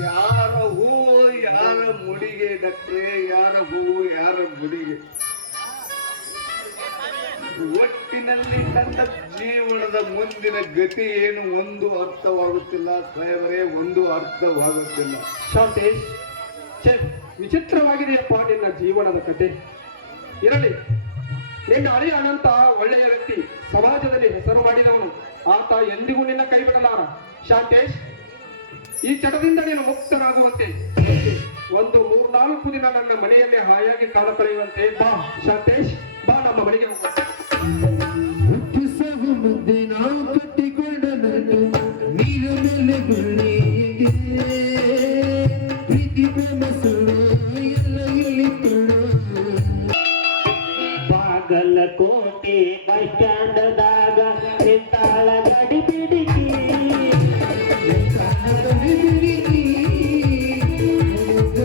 ಯಾರ ಹೂವು ಯಾರ ಮುಡಿಗೆ ಡಾಕ್ಟ್ರೇ, ಯಾರ ಹೂವು ಯಾರ ಮುಡಿಗೆ. ಒಟ್ಟಿನಲ್ಲಿ ನನ್ನ ಜೀವನದ ಮುಂದಿನ ಗತಿ ಏನು ಒಂದು ಅರ್ಥವಾಗುತ್ತಿಲ್ಲ ಸಾಹೇಬರೇ, ಒಂದು ಅರ್ಥವಾಗುತ್ತಿಲ್ಲ. ಶಾಂತೇಶ್, ವಿಚಿತ್ರವಾಗಿದೆಯಪ್ಪ ನಿನ್ನ ಜೀವನದ ಕತೆ. ಇರಲಿ, ನಿನ್ನ ಅಳಿಯ ಅನಂತ ಒಳ್ಳೆಯ ವ್ಯಕ್ತಿ, ಸಮಾಜದಲ್ಲಿ ಹೆಸರು ಮಾಡಿದವನು. ಆತ ಎಂದಿಗೂ ನಿನ್ನ ಕೈ ಬಿಡಲಾರ. ಶಾಂತೇಶ್, ಈ ಚಟದಿಂದ ನೀನು ಮುಕ್ತನಾಗುವಂತೆ ಒಂದು 3-4 ದಿನ ನನ್ನ ಮನೆಯಲ್ಲಿ ಹಾಯಾಗಿ ಕಾಲ ಕಳೆಯುವಂತೆ ಬಾ ಶಾಂತೇಶ್, ಬಾ ನಮ್ಮ ಮನೆಗೆ ಹೋಗೋಣ. ಮುದ್ದೆ ನಾವು ಕಟ್ಟಿಕೊಂಡ ನೀರ ಮೇಲೆ ಗುಳ್ಳಿಗೆ ಪ್ರೀತಿ ಪ್ರೇಮ ಸುಳ್ಳು ಎಲ್ಲ ಇಲ್ಲಿ ತುಳು. ಬಾಗಲಕೋಟೆ ಬಸ್ ಸ್ಟ್ಯಾಂಡದಾಗ ನಿಂತಾಳ ಗಡಿ ಬಿಡಿಕಿ,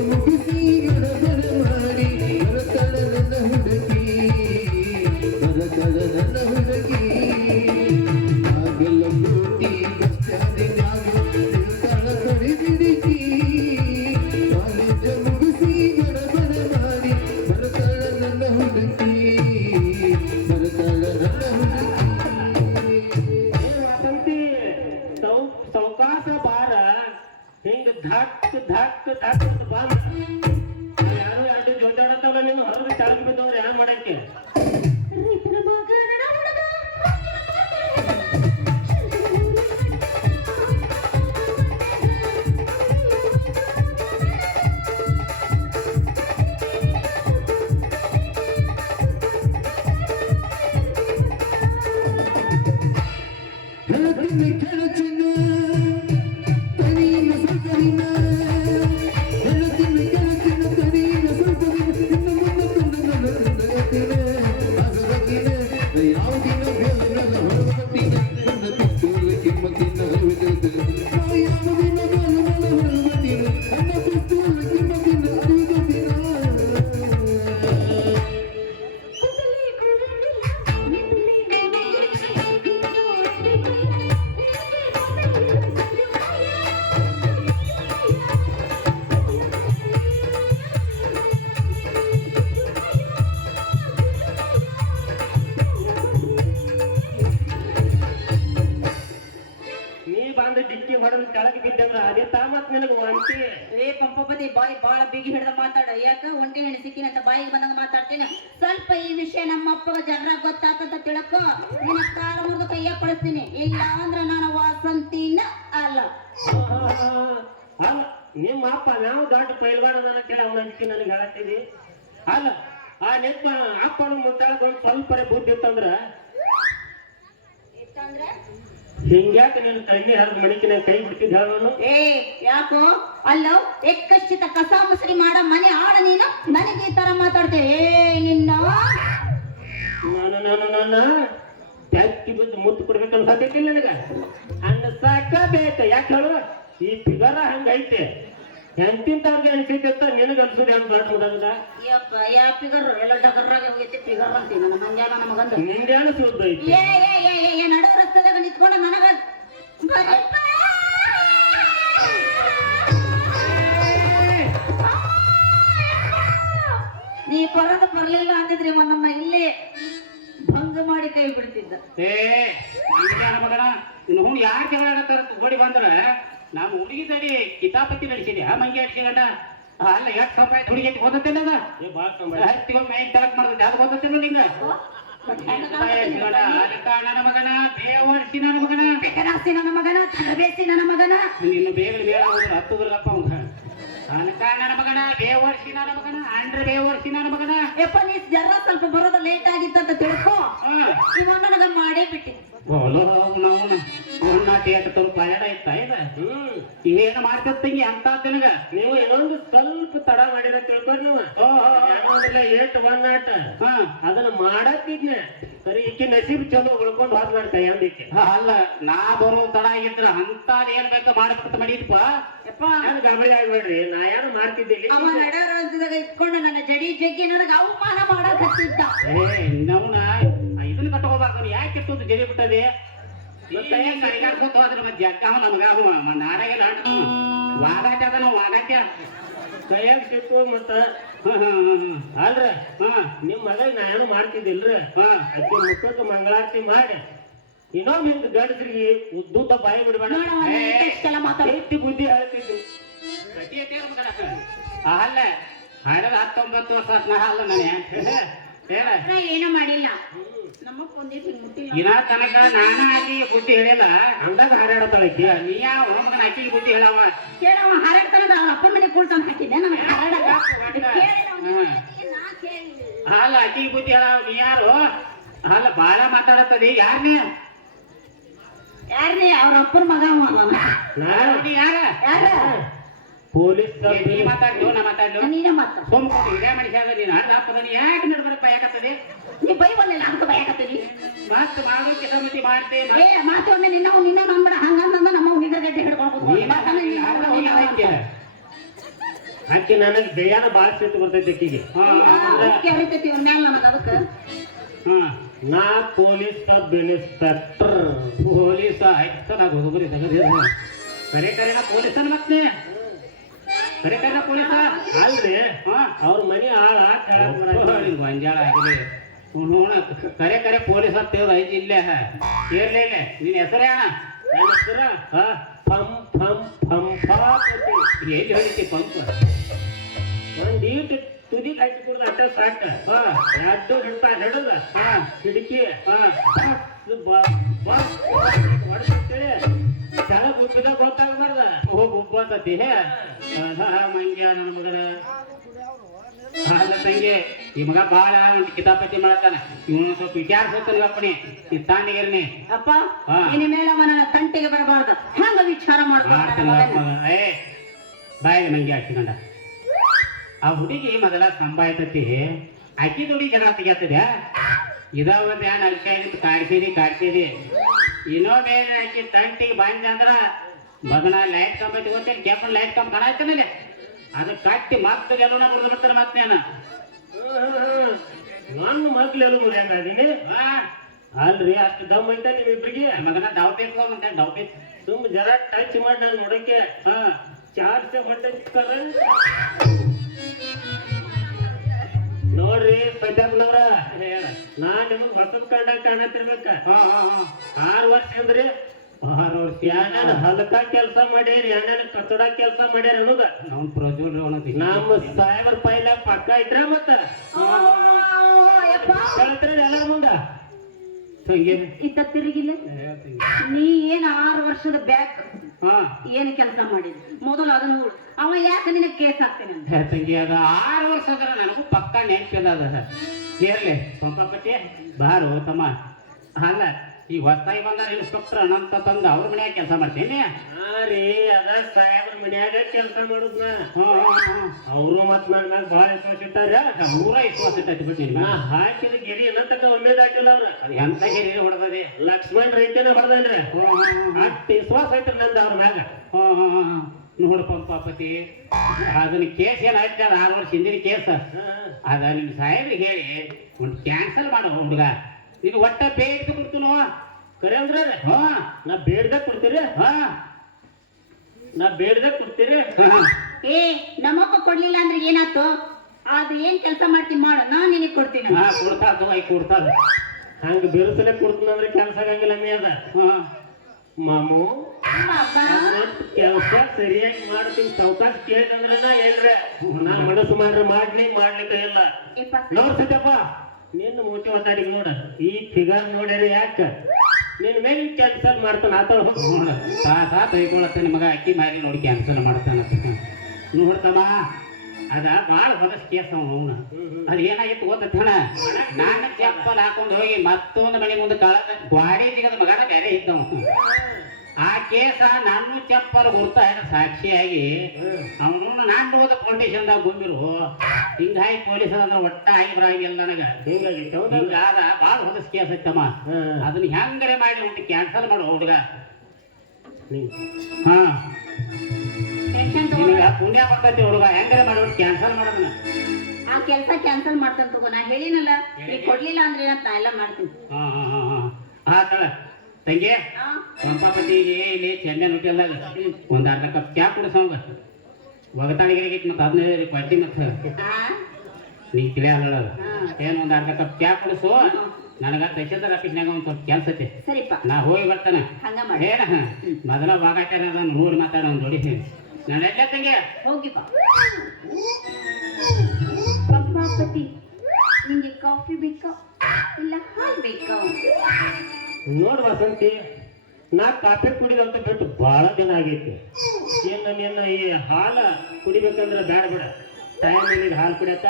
ಮುಗಿಸಿ ಗಡಬಡ ಮಾಡಿ ಬರತಳ ನನ್ನ ಹುಡುಗಿ, ಬರತಳ ನನ್ನ ಹುಡುಗಿ. ಬಾಗಲಕೋಟೆ ಬಸ್ ಸ್ಟ್ಯಾಂಡಿನಾಗ ನಿಂತಾಳ ಗಡಿ ಬಿಡಿಕಿ, ಕಾಲೇಜ ಮುಗಿಸಿ ಗಡಬಡ ಮಾಡಿ ಬರತಳ ನನ್ನ ಹುಡುಗಿ, ಬರತಳ ನನ್ನ ಹುಡುಗಿ. ವಸಂತಿ ಸೌಕಾಸ ಬಾರ, ಹಿಂಗ ಧಕ್ ಧಕ್ ಧಕ್ ಅಂತ ಬಂದ ಯಾರು ಎರಡು ಜೋತಾಡತ್ತವಲ್ಲ, ನೀನು ಹೊರಗೆ ಕೆಳಗೆ ಬಿದ್ದವ್ರು ಯಾರು ಮಾಡಕ್ಕೆ? ಬೆಳಕಿನ ಕೆಳಚಿನ ತನಿಯಿನ ಸ್ವಲ್ಪದಿನ, ಬೆಳಕಿನ ಕೆಳಚಿನ ತನಿಯಿನ ಸ್ವಲ್ಪದಿನ, ಇನ್ನು ಮುಂದೆ ತಂದು ನನ್ನ ತಂದಗತ್ತಿನ ಆಗಗತ್ತಿನ ಯಾವುದಿನ ಬೇಲಲ್ಲ ಹೊರಗಟ್ಟಿನ ನನ್ನ ಪಿಸ್ತೂಲ ಕಿಮ್ಮತ್ತಿನ ಅರಿವಿನ ಯಾವುದಿನ ಬೇಲಲ್ಲ ಹೊರಗಟ್ಟಿನ ನನ್ನ ಪಿಸ್ತೂಲ ಕಿಮ್ಮತ್ತಿನ ಅರಿವಿನ. ನೀ ಬಂದು ಡಿಕ್ಕಿ ಹೊಡೆದು ಕೆಳಗೆ ಬಿದ್ದಂದ್ರ ಅದೇ ಮತ್ ನಿನಗೆ ಒಂಟಿ. ಏ ಪಂಪಪತಿ ಬಾಯಿ ಬಾಳ ಬಿಗಿ ಹಿಡ್ದ ಮಾತಾಡ. ಯಾಕ ಒಂಟಿ ಹೆಣ್ಣು ಸಿಕ್ಕಿನಂತ ಬಾಯಿಗೆ ಬಂದಂಗ ಮಾತಾಡ್ತೀನಿ. ಸ್ವಲ್ಪ ಈ ವಿಷಯ ನಮ್ಮ ಅಪ್ಪಗ ಜನರ ಗೊತ್ತಾತಂತ ತಿಳಕೋ, ನಿನ್ನ ಕಾಲ ಮುರಿದು ಕೈಯ ಕಳಿಸ್ತೀನಿ. ಇಲ್ಲ ಅಂದ್ರ ನಾನು ವಾಸಂತಿನ ಅಲ್ಲ. ಅಲ್ಲ ನಿಮ್ಮ ಅಪ್ಪ ನಾವು ದೊಡ್ಡ ಪೈಲ್ವಾನ ಕೇಳಿ ಅವನ ಅಂಜಿಕೆ ನನಗೆ ಹೇಳತ್ತಿದಿ. ಅಲ್ಲ ಆ ನೆಪ್ಪ ಅಪ್ಪನ ಮುಟ್ಟಾಳದ ಒಂದು ಸ್ವಲ್ಪ ಬುದ್ಧಿ ಇತ್ತಂದ್ರ ಹಿಂಗ್ಯಾಕೆ ನೀನು ಕಣ್ಣಿ ಹರಿದು ಮಣಿಕಿನ ಕೈ ಬಿಡ್ತಿದ್ದ ಹೇಳೋನು? ಏ ಯಾಕೋ ಅಲ್ಲೋ ಎಕ್ಕಶ್ಚಿತ ಕಸ ಮುಸರಿ ಮಾಡ ಮನೆ ಆಡ ನೀನು ನನಗೆ ಈ ತರ ಮಾತಾಡ್ತೇವೆ. ಏ ನಿನ್ನ ನನ್ನ ಪ್ಯಾಕಿ ಬಿದ್ದು ಮುತ್ತು ಕೊಡ್ಬೇಕು ಅನ್ಸತೈತಿಲ್ಲ ನನಗ ಅನ್ಸಾಕ ಬೇಕ ಯಾಕೆ ಹೇಳು ಈ ಫಿಗರ ಹಂಗೈತೆ ಎಂತಿಂತವ್ರಿಗೆ ಅನ್ಸೈತೆ ಅಂತ ನಿನಗ ಅನ್ಸೋದು ಹೆಂಗ್ ದೊಡ್ಡ ಮುದಾಗ ಯಪ್ಪ ಯಾ ಫಿಗರ್ ಎಲ್ಲ ಡಗರ್ರಾಗ ಹೋಗೈತಿ ಫಿಗರ್ ಅಂತೀನಿ ನನ್ನ ಮಂಜಾನ ನಮಗಂದ ನಿಂದೆ ಅನ್ಸೋದು ಐತಿ ಏ ನಡು ರಸ್ತೆದಾಗ ನಿಂತ್ಕೊಂಡು ನನಗ ಬರಪ್ಪ. ನೀ ಬರಲಿಲ್ಲ ಅಂದಿದ್ರಿ ನನ್ನ ಇಲ್ಲೇ ಭಂಗ ಮಾಡಿ ಕೈ ಬಿಡ್ತಿದ್ದ. ಮಗನ ಇನ್ನು ಹುಣ್ಣು ಯಾರು ಜಗಳ ಆಗತ್ತಾರ ಓಡಿ ಬಂದ್ರ ನಾವು ಹುಡುಗಿ ತಡಿ ಕಿತಾಪತಿ ನಡೆಸಿದೆ ಆ ಮಂಗಿ ಅಡ್ಸಿಗಂಡ ಅಲ್ಲ ಎಷ್ಟು ರೂಪಾಯಿ ಹುಡುಗಿ ಐತಿ ಓದತ್ತಿಲ್ಲ ಅದ ಹತ್ತಿಗೊಂದು ಮೈ ತಲಕ್ ಮಾಡ್ತೈತೆ ಅದು ಓದತ್ತಿಲ್ಲ ನಿಂಗ ನನ್ನ ಮಗನ ಬೇವರ್ಸಿ ನನ್ನ ಮಗನ ಬೆಕರಾಸಿ ನನ್ನ ಮಗನ ತರಬೇಸಿ ನನ್ನ ಮಗನ ನಿನ್ನ ಬೇಗ ಬೇಡ ಹತ್ತುದ್ರಪ್ಪ ಅವಂಗ ಅನಕ ನನ್ನ ಮಗನ ಬೇವರ್ಸಿ ನನ್ನ ಮಗನ ಅಂಡ್ರೆ ಬೇವರ್ಸಿ ನನ್ನ ಮಗನ ಯಪ್ಪ ನೀ ಜರ ಸ್ವಲ್ಪ ಬರೋದು ಲೇಟ್ ಆಗಿತ್ತಂತ ತಿಳ್ಕೊ ಇವ ನನಗ ಮಾಡೇ ಬಿಟ್ಟಿ ಪಯಣ ಇತ್ತ ಇವೇನು ಮಾಡ್ತಂಗಿ ಅಂತ ತಿನಗ ನೀವು ಇನ್ನೊಂದು ಸ್ವಲ್ಪ ತಡ ಮಾಡಿರ ತಿಳ್ಕೊರಿ ನೀವು ಏಟ್ ಒನ್ ನಾಟ್ ಅದನ್ನ ಮಾಡತ್ತಿದ್ನೆ ಸರಿ ಈಕೆ ನಸೀಬ್ ಚಲೋ ಉಳ್ಕೊಂಡು ಹೋದ್ ಮಾಡಿ ಕೈ ಅಂದಿಕ್ಕೆ ಅಲ್ಲ ನಾ ಬರೋ ತಡ ಆಗಿದ್ರ ಅಂತ ಏನ್ ಬೇಕು ಮಾಡ್ಬಿಟ್ಟು ಮಾಡಿದ್ಪ ಯಪ್ಪ ನಾನು ಗಮನ ಆಗ್ಬೇಡ್ರಿ ನಾ ಏನು ಮಾಡ್ತಿದ್ದಿಲ್ಲ ಅವ ನಡರಾಜ್ಯದಾಗ ಇಟ್ಕೊಂಡು ನನ್ನ ಜಡಿ ಜಗ್ಗಿ ನನಗ ಅವಮಾನ ಮಾಡಕ್ ಹತ್ತಿದ್ದ. ನವ್ನ ಇದನ್ನ ಕಟ್ಕೋಬಾರ್ದು ಯಾಕೆ ಕೆಟ್ಟದ್ದು ಜರಿ ಬಿಟ್ಟದೆ ಮತ್ತೆ ಕೈಗಾಡ್ಸೋತ ಹೋದ್ರೆ ಮತ್ತೆ ಜಗ್ಗ ನಮಗ ನಾಡಗೆಲ್ಲ ವಾಗಾಟ ಅದ ನಾವು ವಾಗಾಟ ಕೈಯಾಗ ಸಿಕ್ಕು ಮತ್ತ ಅಲ್ರ ನಿಮ್ ಮಗ ನಾ ಏನು ಮಾಡ್ತಿದ್ದಿಲ್ರಿ ಅಕ್ಕಿ ಮುಖಕ್ಕೆ ಮಂಗಳಾರತಿ ಮಾಡಿ ಇನ್ನೊಮ್ಮೆ ಹಿಂಗ ಗಂಡಸ್ರಿಗೆ ಉದ್ದುದ್ದ ಬಾಯಿ ಬಿಡ್ಬೇಡ ಇಷ್ಟೆಲ್ಲ ಮಾತಾಡಿ ಎತ್ತಿ ಬುದ್ಧಿ ಹೇಳ್ತಿದ್ವಿ ಅಲ್ಲ ಹಾಡದ 19 ವರ್ಷ ನಾ ಅಲ್ಲ ನಾನೇ ಹೇಳ ನಾ ಏನು ಮಾಡಿಲ್ಲ ನಮ್ಮ ಕೊಂದಿಟ್ಟು ಮುಟ್ಟಿಲ್ಲ ಇನ್ನ ತನಕ ನಾನ ಆಕಿ ಬುದ್ಧಿ ಹೇಳಿಲ್ಲ ಅಂದಾಗ ಹಾರಾಡತಾಳಕಿ ನೀ ಯಾವ ಮಗನ ಆಕಿಗೆ ಬುದ್ಧಿ ಹೇಳವ ಕೇಳವ ಹಾರಾಡ್ತಾನದ ಅವ್ನ ಅಪ್ಪನ ಮನೆ ಕೂಳ್ತಾನ ಹಾಕಿದ್ದೆ ನನಗೆ ಹಾರಾಡಕ ಅಲ್ಲ ಆಕಿಗೆ ಬುದ್ಧಿ ಹೇಳವ ನೀ ಯಾರು ಅಲ್ಲ ಬಾಳ ಮಾತಾಡತ್ತದಿ ಯಾರನೇ ಯಾರ್ರೀ ಅವ್ರ ಅಪ್ಪನ ಮಗ ನೀ ಯಾರ ಯಾರ ಪೊಲೀಸ್ ನೀ ಮಾತಾಡ್ಲು ನಾ ಮಾತಾಡ್ಲು ನೀನೇ ಮಾತ ಸೋಮ ಇದೇ ಮನುಷ್ಯ ನೀನು ಅರ್ಧ ಅಪ್ಪದ ನೀ ಯಾಕೆ ನಡ್ಬರಕ್ ಭಯಕತ್ತದಿ ನೀ ಬೈ ಬಂದಿಲ್ಲ ಅಂತ ಭಯಕತ್ತೀರಿ ಮತ್ ಮಾಡೋಕೆ ಸಮಿತಿ ಮಾಡ್ತೆ ಏ ಮಾತೊಮ್ಮೆ ನಿನ್ನ ನಂಬಡ ಹಂಗಂದ ನಮ್ಮ ನಿಗರ್ಗಡ್ಡೆ ಹಿಡ್ಕೊಂಡು ಆಕಿ ನನಗೆ ಬೇಯಾನ ಬಾಳ ಸಿಟ್ಟು ಬರ್ತೈತಿ ಅಕ್ಕಿಗೆ ಹರಿತೈತಿ ಇವ್ರ ಮ್ಯಾಲ ನನಗ ಅದಕ್ಕ ನಾ ಪೊಲೀಸ್ ಸಬ್ ಇನ್ಸ್ಪೆಕ್ಟರ್ ಪೊಲೀಸ ಆಯ್ತು ಬರೀ ಕರೆ ಕರೆನ ಪೊಲೀಸನ್ ಮತ್ತೆ ಕರೆ ಕರೆನ ಪೊಲೀಸ ಅಲ್ರಿ ಅವ್ರ ಮನಿ ಆಳ ಗೊಂಜಾಳ ಆಗಿದೆ ನೋಡ ಕರೆ ಕರೆ ಪೊಲೀಸ್ ಅಂತ ಐತಿ ಇಲ್ಲೇ ಇರ್ಲಿ ಇಲ್ಲ ನಿನ್ ಹೆಸರೇ ಅಣ್ಣ ನನ್ನ ಹೆಸರ ಪಂ ಪಂ ಪಂ ಎಲ್ಲಿ ಹೊಡಿತಿ ಪಂಪ್ ಒಂದ್ ಈಟ್ ತುದಿ ಹಾಕಿ ಕುಡ್ದ ಅಟ್ಟ ಸಾಕ ಎರಡು ಹಿಡ್ತಾ ಹಿಡದ ಕಿಟಕಿ ಹೊಡ್ತೇಳಿ ಕೆಳಗ್ ಉಬ್ಬಿದ ಗೊತ್ತಾಗ್ಬಾರ್ದ ಹೋಗಿ ಉಬ್ಬತ್ತತಿ ಮಂಗ್ಯ ನನ್ನ ಮಗನ ಅಲ್ಲ ತಂಗಿ ಈ ಮಗ ಬಾಳ ಒಂದು ಕಿತಾಪತಿ ಮಾಡತಾನ ಇವನು ಸ್ವಲ್ಪ ವಿಚಾರಿಸೋತನ ಅಪ್ಪಣಿ ಈ ತಾಂಡಿಗಿರ್ನಿ ಅಪ್ಪ ಇನ್ನು ಮೇಲೆ ಅವನ ತಂಟೆಗೆ ಬರಬಾರ್ದು ಹಂಗ ವಿಚಾರ ಮಾಡ್ತಾನೆ ಏ ಬಾಯಿಗೆ ಮಂಗಿ ಹಾಕಿಕೊಂಡ ಆ ಹುಡುಗಿ ಮೊದಲ ಸಂಭಾಯ್ತತಿ ಅಕ್ಕಿ ದುಡಿ ಜಗಳ ತೆಗಿಯತ್ತದೆ ಇದ ಒಂದ್ ಏನ್ ಅಲ್ಕ ಕಾಡ್ಸಿದಿ ಇನ್ನೊಂದು ಅಕ್ಕಿ ತಂಟಿಗೆ ಬಂದ ಅಂದ್ರ ಮಗನ ಲೈಟ್ ಕಂಬ ತಗೋತೇನೆ ಕೇಪನ್ ಲೈಟ್ ಕಂಬ ಕಾಣಾಯ್ತಾನಲ್ಲಿ ಅದು ಕಟ್ಟಿ ಮಕ್ಕಳು ಎಲ್ಲ ಮುರಿದು ಬಿಡ್ತಾರೆ ಮತ್ತೇನ ನನ್ನ ಮಕ್ಳೆಲ್ಲ ಮುರಿಯಂಗಾದೀನಿ ಅಲ್ರಿ ಅಷ್ಟು ದಮ್ ಐತ ನೀವಿಬ್ರಿಗೆ ಮಗನ ಡೌ ಬೇಕು ಅಂತ ಡೌ ಬೇಕು ಸುಮ್ ಜರ ಟಚ್ ಮಾಡಿ ನಾನು ನೋಡಕ್ಕೆ ಚಾರ್ಜ್ ಹೊಟ್ಟೆ ಕರೆಂಟ್ ನೋಡ್ರಿ ಸದ್ಯನವ್ರ ನಾ ನಿಮಗ್ ಹೊಸದ್ ಕಂಡಾಗ ಕಾಣತಿರ್ಬೇಕ 6 ವರ್ಷ ಅಂದ್ರಿ 6 ವರ್ಷ ಯಾನ ಹಲಕ ಕೆಲಸ ಮಾಡ್ಯಾರ ಯಾನ ಕಚಡ ಕೆಲಸ ಮಾಡ್ಯಾರ ಅನ್ನೋದ ಅವ್ನು ಪ್ರಜ್ವಲ್ ನಮ್ಮ ಸಾಹೇಬ್ರ ಪೈಲ ಪಕ್ಕ ಇಟ್ರ ಮತ್ತ ಹೇಳ್ತಾರ ಎಲ್ಲರ ಮುಂದ ಇತ್ತ ತಿರುಗಿಲ್ಲ ನೀ ಏನ್ 6 ವರ್ಷದ ಬ್ಯಾಕ್ ಏನು ಕೆಲಸ ಮಾಡಿದ್ರಿ ಮೊದಲು ಅದನ್ನ ನೋಡು ಅವ ಯಾಕೆ ನಿನಗೆ ಕೇಸ್ ಹಾಕ್ತೇನೆ ತಂಗಿ ಅದ 6 ವರ್ಷ ಅದ್ರ ನನಗೂ ಪಕ್ಕ ನೆನಪಿಲ್ಲ ಅದ ಇರ್ಲಿ ಸ್ವಲ್ಪ ಪಟ್ಟಿ ಬಾರು ತಮ್ಮ ಅಲ್ಲ ಈಗ ಹೊಸ್ತಾಗಿ ಬಂದಾರ ಇನ್ಸ್ಪೆಕ್ಟರ್ ಅನಂತ ತಂದು ಅವ್ರ ಮನ್ಯಾಗ ಕೆಲಸ ಮಾಡ್ತೀನಿ. ಹಾ ರೀ ಅದ ಸಾಹೇಬ್ರ ಮನ್ಯಾಗ ಕೆಲಸ ಮಾಡುದ್ನ ಹ್ಮ್. ಅವರು ಮತ್ ನನ್ನ ಮ್ಯಾಗ ಭಾಳ ವಿಶ್ವಾಸ ಇಟ್ಟಾರ. ಊರ ವಿಶ್ವಾಸ ಇಟ್ಟೈತಿ ಬಿಟ್ಟು ನಿನ್ ನಾ ಹಾಕಿದ ಗಿರಿ ಏನಂತಕ ಒಮ್ಮೆ ದಾಟಿಲ್ಲ ಅವ್ರ. ಅದು ಎಂತ ಗೆರೆ ಹೊಡೆದದೆ. ಲಕ್ಷ್ಮಣ್ ರೈತನ ಹೊಡೆದನ್ರಿ. ಅಷ್ಟ್ ವಿಶ್ವಾಸ ಐತ್ರಿ ನಂದು ಅವ್ರ ಮ್ಯಾಗ. ನೋಡಪ್ಪ ಪಾಪತಿ, ಅದನ್ನ ಕೇಸ್ ಏನಾಯ್ತು ಅದು 6 ವರ್ಷ ಹಿಂದಿನ ಕೇಸ್. ಅದ ನಿಮ್ ಸಾಹೇಬ್ರಿಗೆ ಹೇಳಿ ಒಂದು ಕ್ಯಾನ್ಸಲ್ ಮಾಡೋ ಹುಡುಗ. ನೀನು ಒಟ್ಟ ಬೇಗ ಕೊಡ್ತೀನೋ ಕರೆ ಅಂದ್ರ ಹಾ ನಾ ಬೇಡ್ದಾಗ ಕೊಡ್ತೀರಿ. ಹಾ ನಾ ಬೇಡ್ದಾಗ ಕೊಡ್ತೀರಿ. ಏ ನಮ್ಮಪ್ಪ ಕೊಡ್ಲಿಲ್ಲ ಅಂದ್ರೆ ಏನಾಯ್ತು? ಆದ್ರೆ ಏನ್ ಕೆಲಸ ಮಾಡ್ತೀನಿ ಮಾಡು, ನಾನ್ ನಿನಗೆ ಕೊಡ್ತೀನಿ. ಹಾ ಕೊಡ್ತಾರ ತಗೋ, ಕೊಡ್ತಾರ. ಹಂಗ ಬಿರುಸಲೆ ಕೊಡ್ತೀನಂದ್ರೆ ಕೆಲಸ ಆಗಂಗಿಲ್ಲ ಮೇ ಅದ. ಹಾ ಮಾಮು ಅಪ್ಪ ಕೆಲಸ ಸರಿಯಾಗಿ ಮಾಡ್ತೀನಿ, ಸಾವಕಾಶ ಕೇಳಿದಂದ್ರೆ ನಾ ಹೇಳ್ರೆ ನಾ ಮನಸ್ಸು ಮಾಡ್ರೆ ಮಾಡ್ಲಿಕ್ಕೆ ಇಲ್ಲ. ಏಪ್ಪ ನೋಡ್ ಸತ್ಯಪ್ಪ, ನಿನ್ನ ಮೂತಿ ಒತ್ತಾಡಿಗೆ ನೋಡ ಈ ಫಿಗರ್ ನೋಡ್ಯಾರ ಯಾಕ ನಿನ್ ಮೇಲೆ ಕ್ಯಾನ್ಸಲ್ ಮಾಡ್ತಾನ ಆತಳ. ನೋಡ ಸಾ ತೈಕೊಳತ್ತೆ ಮಗ ಅಕ್ಕಿ ಮಾರಿ ನೋಡಿ ಕ್ಯಾನ್ಸಲ್ ಮಾಡ್ತಾನ. ನೋಡ್ತಮ್ಮ ಅದ ಭಾಳ ಹೊಲಸ್ ಕೇಸ್ ಅವನು. ಅದು ಏನಾಗಿತ್ತು ಗೊತ್ತಣ, ನಾನು ಚಪ್ಪಲ್ ಹಾಕೊಂಡು ಹೋಗಿ ಮತ್ತೊಂದು ಮನೆ ಮುಂದೆ ಕಳೆದ ಗ್ವಾಡಿ ಜಿಗದ ಮಗನ ಬೇರೆ ಇದ್ದವ. ಆ ಕೇಸ ನಾನು ಚಪ್ಪಲ್ ಗುರ್ತ ಸಾಕ್ಷಿಯಾಗಿ ಅವನು ನಾನು ಹೋದ ಫೌಂಡೇಶನ್ದಾಗ ಗುಮ್ಮಿರು ಹಿಂಗಾಗಿ ಪೊಲೀಸ್ ಅಂದ್ರೆ ಒಟ್ಟ ಆಗಿ ಬರಂಗಿಲ್ಲ ನನಗ. ಹಿಂಗಾದ ಭಾಳ ಹೊಲಸ್ ಕೇಸ್ ಐತಮ್ಮ. ಅದನ್ನ ಹೆಂಗರೆ ಮಾಡಿ ಉಂಟು ಕ್ಯಾನ್ಸಲ್ ಮಾಡು ಹುಡುಗ. ಹಾ ಟೆನ್ಷನ್ ತಗೋ. ನಿನಗ ಪುಣ್ಯ ಬರ್ತೈತಿ ಹುಡುಗ, ಹೆಂಗರೆ ಮಾಡಿ ಉಂಟು ಕ್ಯಾನ್ಸಲ್ ಮಾಡೋದನ್ನ. ಆ ಕೆಲಸ ಕ್ಯಾನ್ಸಲ್ ಮಾಡ್ತಾನೆ ತಗೋ. ನಾ ಹೇಳಿನಲ್ಲ, ನೀ ಕೊಡ್ಲಿಲ್ಲ ಅಂದ್ರೆ ಏನಂತ ನಾ ಎಲ್ಲ ಮಾಡ್ತೀನಿ. ಆತಳ ತಂಗಿ ಪಂಪಾಪತಿಗೆ ಇಲ್ಲಿ ಚೆಂಡೆ ನುಟ್ಟಿಲ್ದಾಗ ಒಂದು ಅರ್ಧ ಕಪ್ ಚಾ ಕುಡಿಸೋಂಗ ಒಗತಾಳಿಗೆ ಆಗೈತಿ. ಮತ್ತೆ 15 ಪಟ್ಟಿ ಮತ್ತೆ ನೀ ತಿಳಿಯಲ್ಲ ಏನು ಒಂದು ಅರ್ಧ ಕಪ್ ಚಾ ಕುಡಿಸು. ನನಗ ತಹಶೀಲ್ದಾರ್ ಆಫೀಸ್ನಾಗ ಒಂದು ಸ್ವಲ್ಪ ಕೆಲಸ ಐತಿ, ಸರಿಪ್ಪ ನಾ ಹೋಗಿ ಬರ್ತಾನೆ. ಹಂಗ ಮಾಡಿ. ಏನ ಮೊದಲ ಬಾಗಾಟ ನೋಡಿ ಮಾತಾಡ ಒಂದು ನೋಡಿ ನಾನು ಎಲ್ಲ ತಂಗಿ ಹೋಗಿಪ್ಪ. ಪಂಪಾಪತಿ, ನಿಂಗೆ ಕಾಫಿ ಬೇಕಾ ಇಲ್ಲ ಹಾಲು ಬೇಕಾ? ನೋಡ್ ವಸಂತಿ, ನಾ ಕಾಫಿ ಕುಡಿದಂತ ಬಿಟ್ಟು ಬಹಳ ದಿನ ಆಗೈತಿ. ಏನ ಈ ಹಾಲ ಕುಡಿಬೇಕಂದ್ರೆ ಬೇಡ ಬೇಡ ಟೈಮ್ ಏನಿಗೆ ಹಾಲು ಕುಡಿಯತ್ತ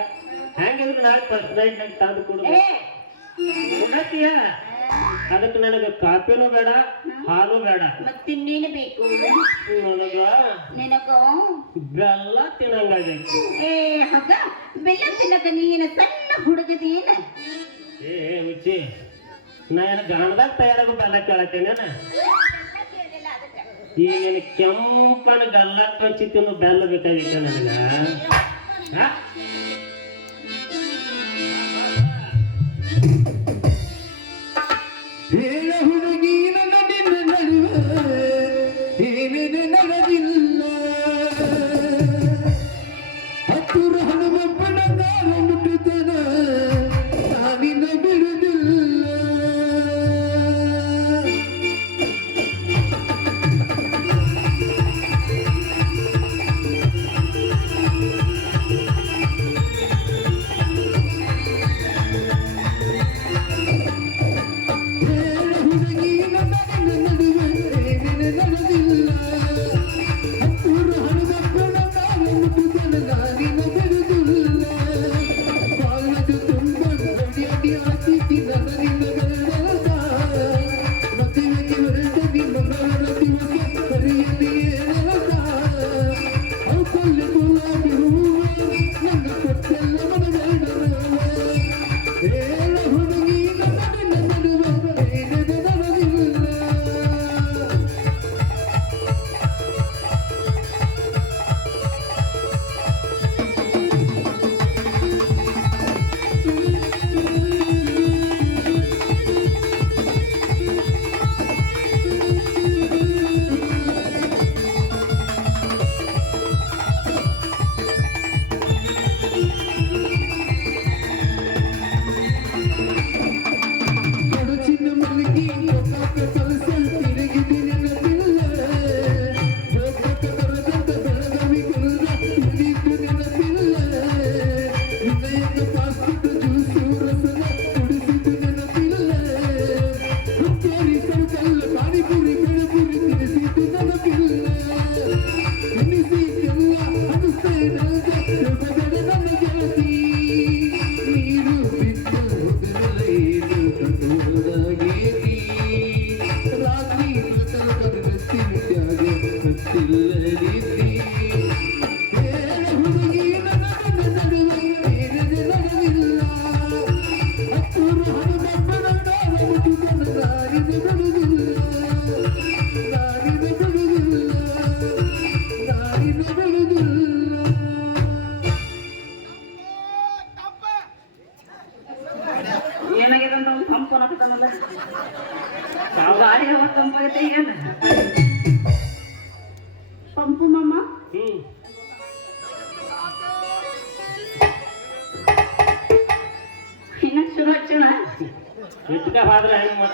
ಹೆಂಗಿದ್ರು ನಾಳೆ ಫಸ್ಟ್ ನೈಟ್ ನಂಗೆ ತಂದು ಕುಡತೀಯ. ಅದಕ್ಕೆ ನನಗೆ ಕಾಫಿನೂ ಬೇಡ ಹಾಲು ಬೇಡ, ಮತ್ತಿನ್ನೇನು ಬೇಕು ನನಗ ನಿನಗ? ಬೆಲ್ಲ ತಿನ್ನಂಗಾಗೈತಿ. ಏ ಹಗ ಬೆಲ್ಲ ತಿನ್ನಕ ನೀನು ಸಣ್ಣ ಹುಡುಗದೇನ? ಏ ಹುಚ್ಚಿ, ನಾನು ಗಾಣದಾಗ ತಯಾರಾಗೋ ಬೆಲ್ಲ ಕೇಳತ್ತೇನೇನ? ಈಗಿನ ಕೆಂಪನ ಗಲ್ಲ ಕಚ್ಚಿ ತಿನ್ನು ಬೆಲ್ಲ ಬೇಕಾಗಿತ್ತು ನನಗ. ಹೇಳ ಹುಡುಗಿ ನನ್ನ ನಿನ್ನ ನಡುವೆ ಏನೇನೆ ನಡೆದಿಲ್ಲ. ಹತ್ತೂರ ಹನುಮಪ್ಪನ ಗಾಳ ಮುಟ್ಟುತ್ತನ ನಾನಿನ ಬಿಡುದಿಲ್ಲ. ಹೇಳ ಹುಡುಗಿ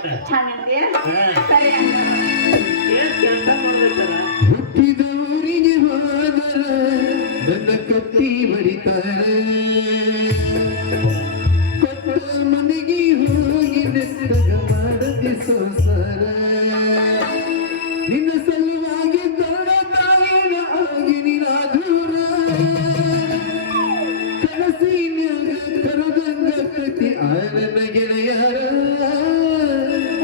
ಒಟ್ಟ ಹಾಗಂದ್ಯಾ? ಹಾ. ಸರಿ ಅಣ್ಣ. ಏನ್ ಕೆಲಸ ಮಾಡ್ಬೇಕಲ್ಲ ಹುಟ್ಟಿದವರಿಗೆ ಹೋದರ ನನ್ನ ಕತ್ತಿ ಬಡಿತಾರೆ ಕೊಟ್ಟ ಮನೆಗೆ ಹೋಗಿ ನೆತ್ತಗ ಮಾಡದೆ ಸಂಸಾರ ನಿನ್ನ ಸಲುವಾಗಿ ತನ್ನ ತಾಯಿನ ಆಗಿ ನೀನಾದೂರ ಕನಸಿನ್ಯಾಗ ಕರೆದಂಗ ಕತಿ ಆನನ ಗೆಳೆಯರ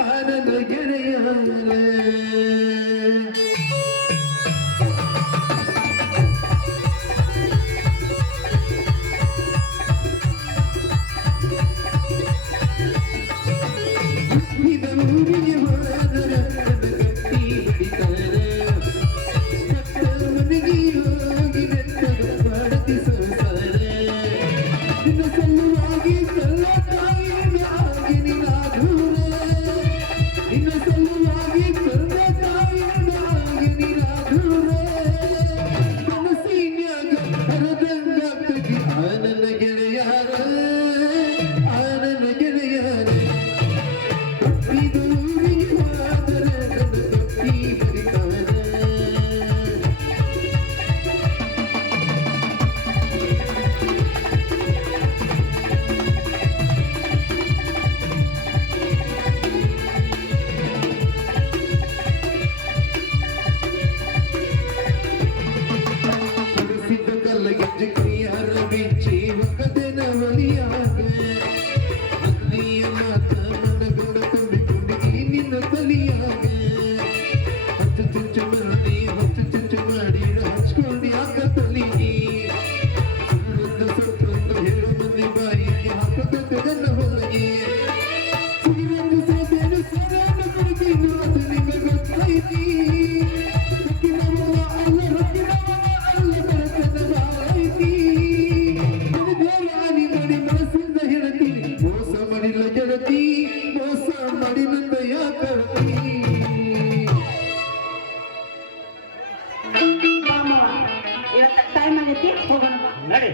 ಆನನ ಗೆಳೆಯರ ಊರಿಗೆ ಹೋದರ ಕತ್ತಿ ಬಡಿತಾರೆ ಕೊಟ್ಟ ಮನೆಗೆ ಹೋಗಿ ನೆತ್ತಗ ಮಾಡತಿ ಸಂಸಾರ ನಿನ್ನ ಸಲುವಾಗಿ ತನ್ನ ತಾಯಿನ ಆಗಿ ನೀನಾದೂರ ನಿನ್ನ ಸಲುವಾಗಿ ತನ್ನ ತಾಯಿನ ಆಗಿ ನೀನಾದೂರ ಕನಸಿನ್ಯಾಗ ಹರದಂಗ ಕತಿ ಆನನ ಗೆಳೆಯರ ಆನನ ಗೆಳೆಯರ ಹುಟ್ಟಿದವರಿಗೆ ಹೋದರ ನನ್ನ ಕತ್ತಿ ಬಡಿತಾರೆ ಸುರಿಸಿದ ಕಲ್ಲಗೆಜ್ಜೆ ಕೈಯಾರ ಬಿಚ್ಚಿ ಹೊಕ್ಕದೆನ ಒಲಿಯಾಗ ಅಗ್ನಿಯ ಮಾತ ಮನಗಂಡ ತುಂಬಿಕೊಂಡು ಈ ನಿನ್ನ ತಲಿಯಾಗ ಹೊತ್ತು ಚುಚ್ಚು ಮಾಡಿ ಹಚ್ಕೊಂಡು ಯಾಕ ತಲಿಗೆ ಸುಳ್ಳೊಂದು ಸೊಟ್ಟೊಂದು ಹೇಳು ಮಂದಿ ಬಾಯಿಗೆ ಹಾಕಬೇಕು ನನ್ನ ಹೊಲಗೆ ಸಿಗಿರಂದು ಸೋತೇನು ಸರಾನ ಕೊಡ್ತೀನಿ ಅದು ನಿಮಗೆ ಗೊತ್ತೈತಿ ರೊಕ್ಕಿನವ ಅಲ್ಲ ಬರತನ ಬಾಳೈತಿ ರಾಣಿ ಮಾಡಿ ಮನಸ್ಸಿಂದ ಹೇಳ್ತೀನಿ ಮೋಸ ಮಾಡಿಲ್ಲ ಗೆಳತಿ ಮೋಸ ಮಾಡಿ ನಂದ ಯಾಕಳ್ತಿ ಮಾಮ, ಇವತ್ತ ಟೈಮ್ ಆಗೈತಿ, ಹೋಗೋಣ ಬಾ. ನಡಿ